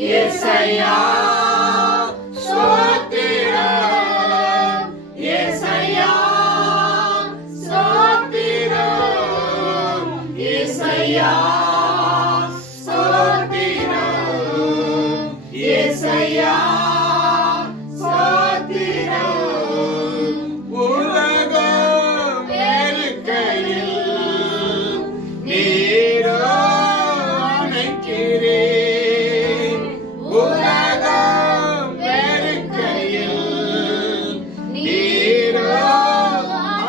యేసయ్యా స్తోత్రం యేసయ్యా స్తోత్రం యేసయ్యా స్తోత్రం యేసయ్యా స్తోత్రం உலகம் வெறுக்கையில் நீரோ அணைக்கிறேன் உலகம் வெறுக்கையில் நீரோ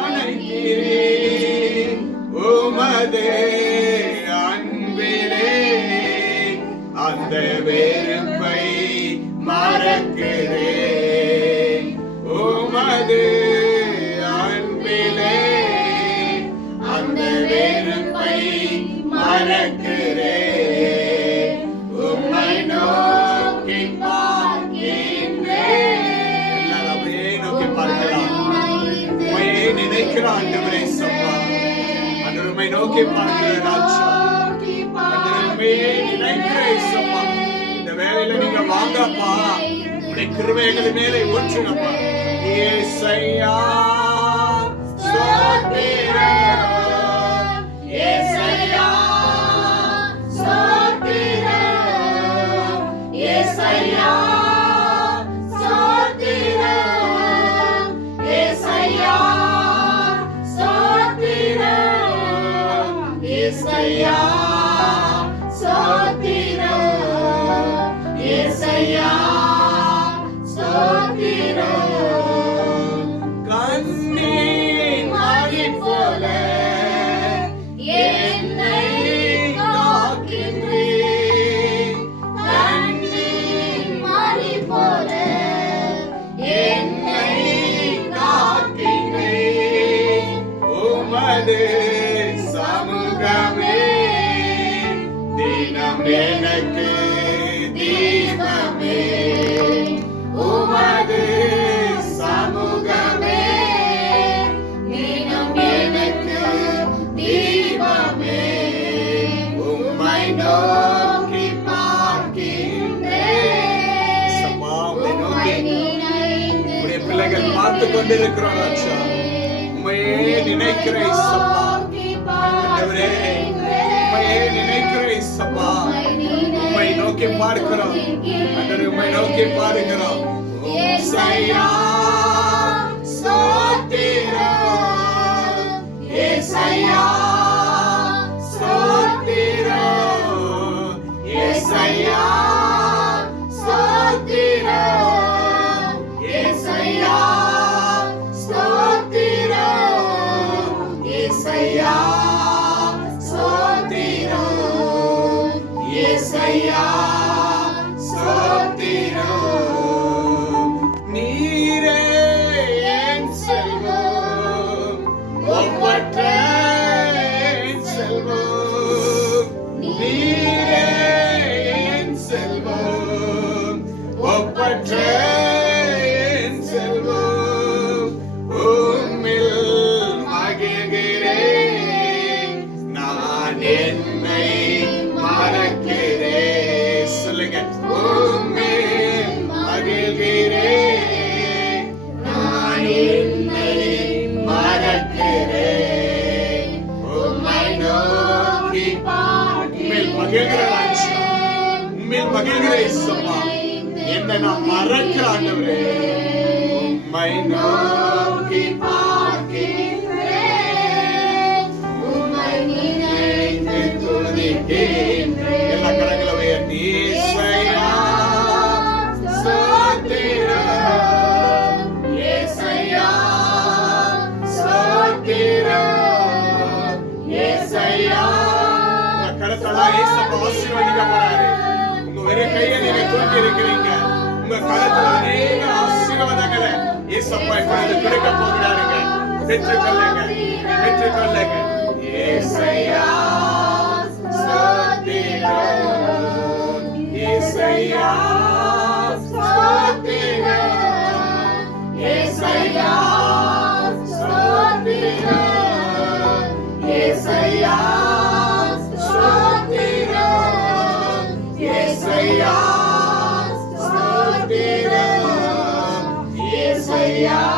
அணைக்கிறேன் உமது அன்பிலே அந்த வெறுப்பை மறக்கிறேன் உமது அன்பிலே அந்த வெறுப்பை மறக்கிறேன் உம்மை நோக்கி பார்க்கின்றேன் எல்லாரும் அப்படியே நோக்கி பார்க்கலாம் உம்மையே நினைக்கிற ஆண்டவரே சப்பா ஆண்டவர் உம்மை நோக்கி பார்க்கிற ராஜா ஆண்டவர் உம்மையே நினைக்கிற சப்பா இந்த வேளையில நீங்க வாங்கப்பா உம்முடைய கிருபைகள் மேலே ஊற்றுங்கப்பா యేసయ్యా స్తోత్రం యేసయ్యా స్తోత్రం యేసయ్యా స్తోత్రం యేసయ్యా స్తోత్రం యేసయ్యా స్తోత్రం యేసయ్యా கண்ணீர் மழை போல என்னை காக்கின்றீர் கண்ணீர் மழை போல என்னை காக்கின்றீர் உமது சமூகமே தினம் எனக்கு தீபமே உமது சமூகமே தினம் எனக்கு தீபமே உம்மை நோக்கி பார்க்கின்றேன் சப்பா உம்மை நோக்கி உம்முடைய பிள்ளைகள் பார்த்து கொண்டிருக்கிறோம் ராஜா உம்மையே நினைக்கிறேன் சப்பா ஆண்டவரே உம்மையே நினைக்கிறேன் சப்பா உம்மை நோக்கி பார்க்கிறோம் ஆண்டவரே உம்மை நோக்கி பார்க்கிறோம் యేసయ్యా స్తోత్రం యేసయ్యా స్తోత్రం యేసయ్యా స్తోత్రం యేసయ్యా స్తోత్రం యేసయ్యా స్తోత్రం యేసయ్యా స్తోత్రం நீரே என் செல்வம் ஒப்பற்ற என் செல்வம் நீரே என் செல்வம் ஒப்பற்ற என் செல்வம் உம்மில் மகிழ்கிறேன் நான் என்னை மறக்கிறேன் சொல்லுங்க உம்மில் மகிழ்கிறேன் மகிழ்கிறேன் சப்பா என்னை நான் மறக்கிற ஆண்டவரே உம்மை நோக்கி பார்க்கின்றேன் உம்மை நினைத்து துதிக்கின்றேன் எல்லா கரங்களை உயர்த்தி యేసయ్యా స్తోత్రం యేసయ్యா స్తోత్రం యేసయ్யா கரத்தெல்லாம் இயேசுவை ஆசீர்வதிக்க போறாரு ஒரே கையை நீங்க தூக்கி இருக்கிறீங்க உங்க கரத்துல அநேக ஆசீர்வாதங்களை இயேசப்பா இப்பொழுது கொடுக்க போகிறாருங்க பெற்றுக்கொள்ளுங்க பெற்றுக்கொள்ளுங்க యేసయ్యா స్తోత్రం యేసయ్యా స్తోత్రం యేసయ్యా స్తోత్రం యేసయ్యా స్తోత్రం యేసయ్యా Hallelujah.